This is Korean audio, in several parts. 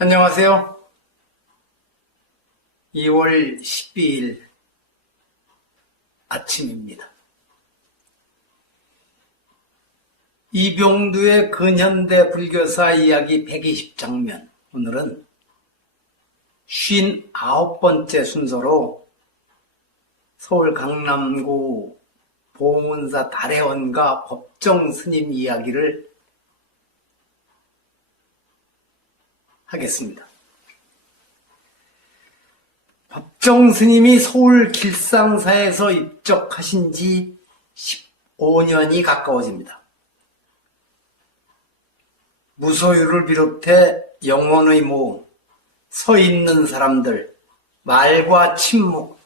안녕하세요. 2월 12일 아침입니다. 이병두의 근현대 불교사 이야기 120장면, 오늘은 59번째 순서로 서울 강남구 봉은사 달해원가 법정 스님 이야기를 하겠습니다. 법정 스님이 서울 길상사에서 입적하신 지 15년이 가까워집니다. 무소유를 비롯해 영혼의 모험, 서 있는 사람들, 말과 침묵,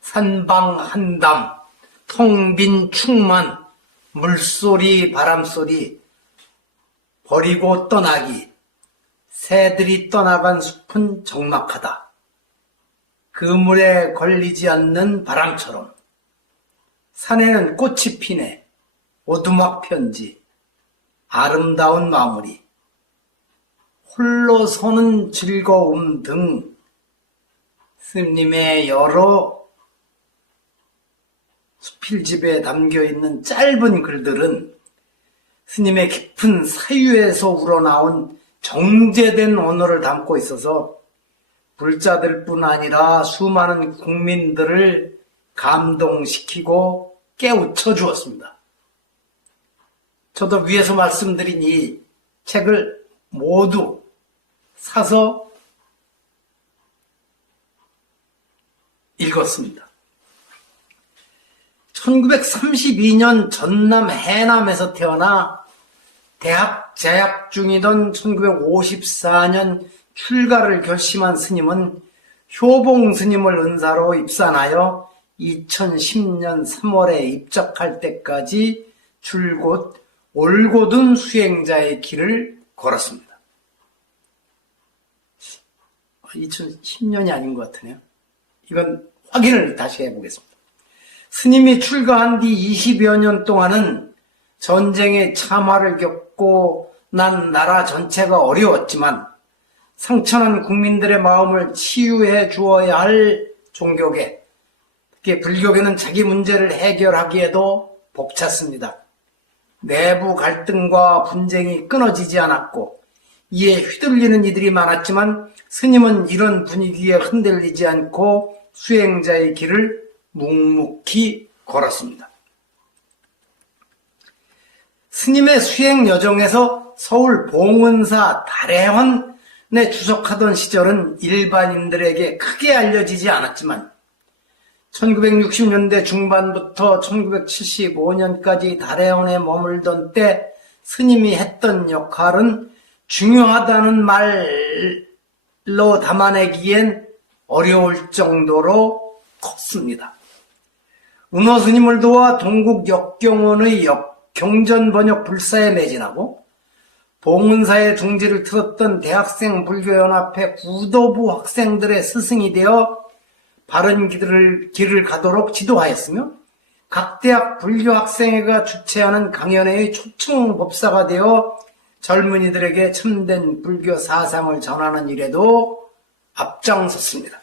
산방한담, 텅빈 충만, 물소리, 바람소리, 버리고 떠나기, 새들이 떠나간 숲은 적막하다. 그물에 걸리지 않는 바람처럼 산에는 꽃이 피네. 오두막 편지, 아름다운 마무리, 홀로 서는 즐거움 등 스님의 여러 수필집에 담겨있는 짧은 글들은 스님의 깊은 사유에서 우러나온 정제된 언어를 담고 있어서 불자들뿐 아니라 수많은 국민들을 감동시키고 깨우쳐 주었습니다. 저도 위에서 말씀드린 이 책을 모두 사서 읽었습니다. 1932년 전남 해남에서 태어나 대학 재학 중이던 1954년 출가를 결심한 스님은 효봉 스님을 은사로 입산하여 2010년 3월에 입적할 때까지 줄곧 올곧은 수행자의 길을 걸었습니다. 2010년이 아닌 것 같으네요. 이건 확인을 다시 해보겠습니다. 스님이 출가한 뒤 20여 년 동안은 전쟁의 참화를 겪고 난 나라 전체가 어려웠지만 상처난 국민들의 마음을 치유해 주어야 할 종교계, 특히 불교계는 자기 문제를 해결하기에도 벅찼습니다. 내부 갈등과 분쟁이 끊어지지 않았고 이에 휘둘리는 이들이 많았지만 스님은 이런 분위기에 흔들리지 않고 수행자의 길을 묵묵히 걸었습니다. 스님의 수행 여정에서 서울 봉은사 달해원에 주석하던 시절은 일반인들에게 크게 알려지지 않았지만 1960년대 중반부터 1975년까지 달해원에 머물던 때 스님이 했던 역할은 중요하다는 말로 담아내기엔 어려울 정도로 컸습니다. 은호 스님을 도와 동국 역경원의 경전 번역 불사에 매진하고 봉은사의 둥지를 틀었던 대학생 불교연합회 구도부 학생들의 스승이 되어 바른 길을 가도록 지도하였으며 각 대학 불교학생회가 주최하는 강연회의 초청 법사가 되어 젊은이들에게 참된 불교 사상을 전하는 일에도 앞장섰습니다.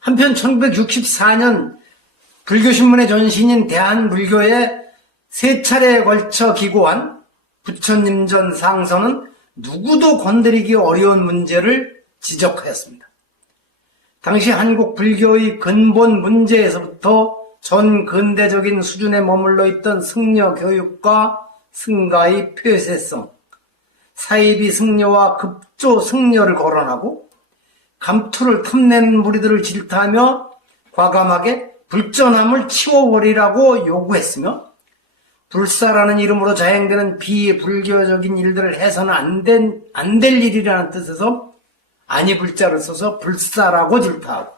한편 1964년 불교신문의 전신인 대한불교에 3차례에 걸쳐 기고한 부처님전 상서는 누구도 건드리기 어려운 문제를 지적하였습니다. 당시 한국 불교의 근본 문제에서부터 전 근대적인 수준에 머물러 있던 승려 교육과 승가의 폐쇄성, 사이비 승려와 급조 승려를 거론하고 감투를 탐내는 무리들을 질타하며 과감하게 불전함을 치워버리라고 요구했으며 불사라는 이름으로 자행되는 비불교적인 일들을 해서는 안 될 일이라는 뜻에서 아니 불자를 써서 불사라고 질타하고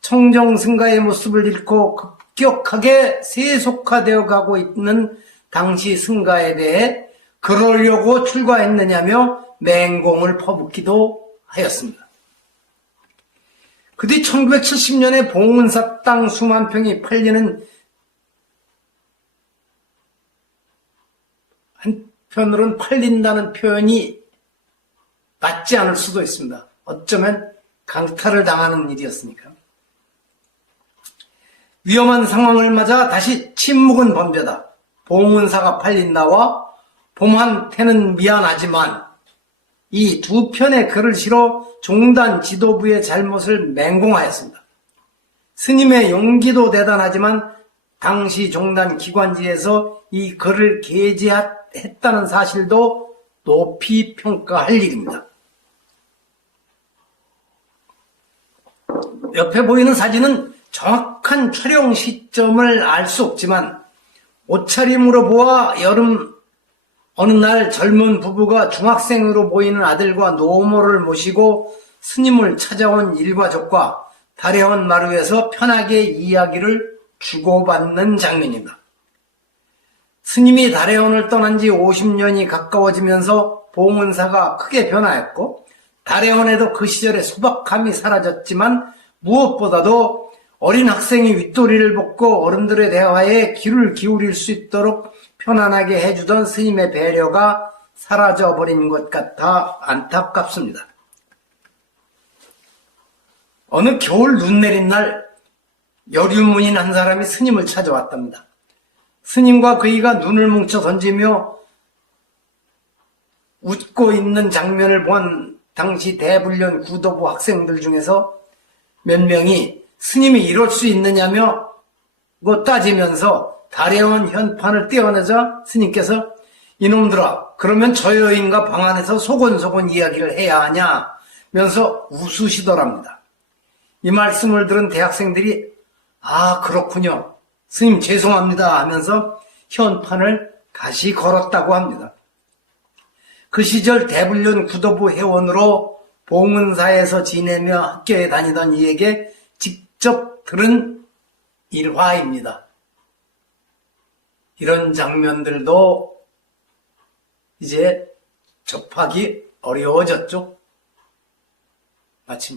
청정승가의 모습을 잃고 급격하게 세속화되어 가고 있는 당시 승가에 대해 그러려고 출가했느냐며 맹공을 퍼붓기도 하였습니다. 그 뒤 1970년에 봉은사 땅 수만 평이 팔리는 한편으로는 팔린다는 표현이 맞지 않을 수도 있습니다. 어쩌면 강탈을 당하는 일이었으니까. 위험한 상황을 맞아 다시 침묵은 번벼다. 봉은사가 팔린 나와 봄한테는 미안하지만 이 두 편의 글을 실어 종단 지도부의 잘못을 맹공하였습니다. 스님의 용기도 대단하지만 당시 종단 기관지에서 이 글을 게재했다는 사실도 높이 평가할 일입니다. 옆에 보이는 사진은 정확한 촬영 시점을 알 수 없지만 옷차림으로 보아 여름 어느 날 젊은 부부가 중학생으로 보이는 아들과 노모를 모시고 스님을 찾아온 일가족과 다래원 마루에서 편하게 이야기를 주고받는 장면입니다. 스님이 다래원을 떠난 지 50년이 가까워지면서 봉은사가 크게 변하였고 다래원에도 그 시절의 소박함이 사라졌지만 무엇보다도 어린 학생이 윗도리를 벗고 어른들의 대화에 귀를 기울일 수 있도록 편안하게 해주던 스님의 배려가 사라져버린 것 같아 안타깝습니다. 어느 겨울 눈 내린 날 여류문인 한 사람이 스님을 찾아왔답니다. 스님과 그이가 눈을 뭉쳐 던지며 웃고 있는 장면을 본 당시 대불련 구도부 학생들 중에서 몇 명이 스님이 이럴 수 있느냐며 따지면서 다래원 현판을 떼어내자 스님께서 이놈들아 그러면 저 여인과 방 안에서 소곤소곤 이야기를 해야 하냐면서 웃으시더랍니다. 이 말씀을 들은 대학생들이 아 그렇군요. 스님 죄송합니다 하면서 현판을 다시 걸었다고 합니다. 그 시절 대불련 구도부 회원으로 봉은사에서 지내며 학교에 다니던 이에게 직접 들은 일화입니다. 이런 장면들도 이제 접하기 어려워졌죠. 마칩니다.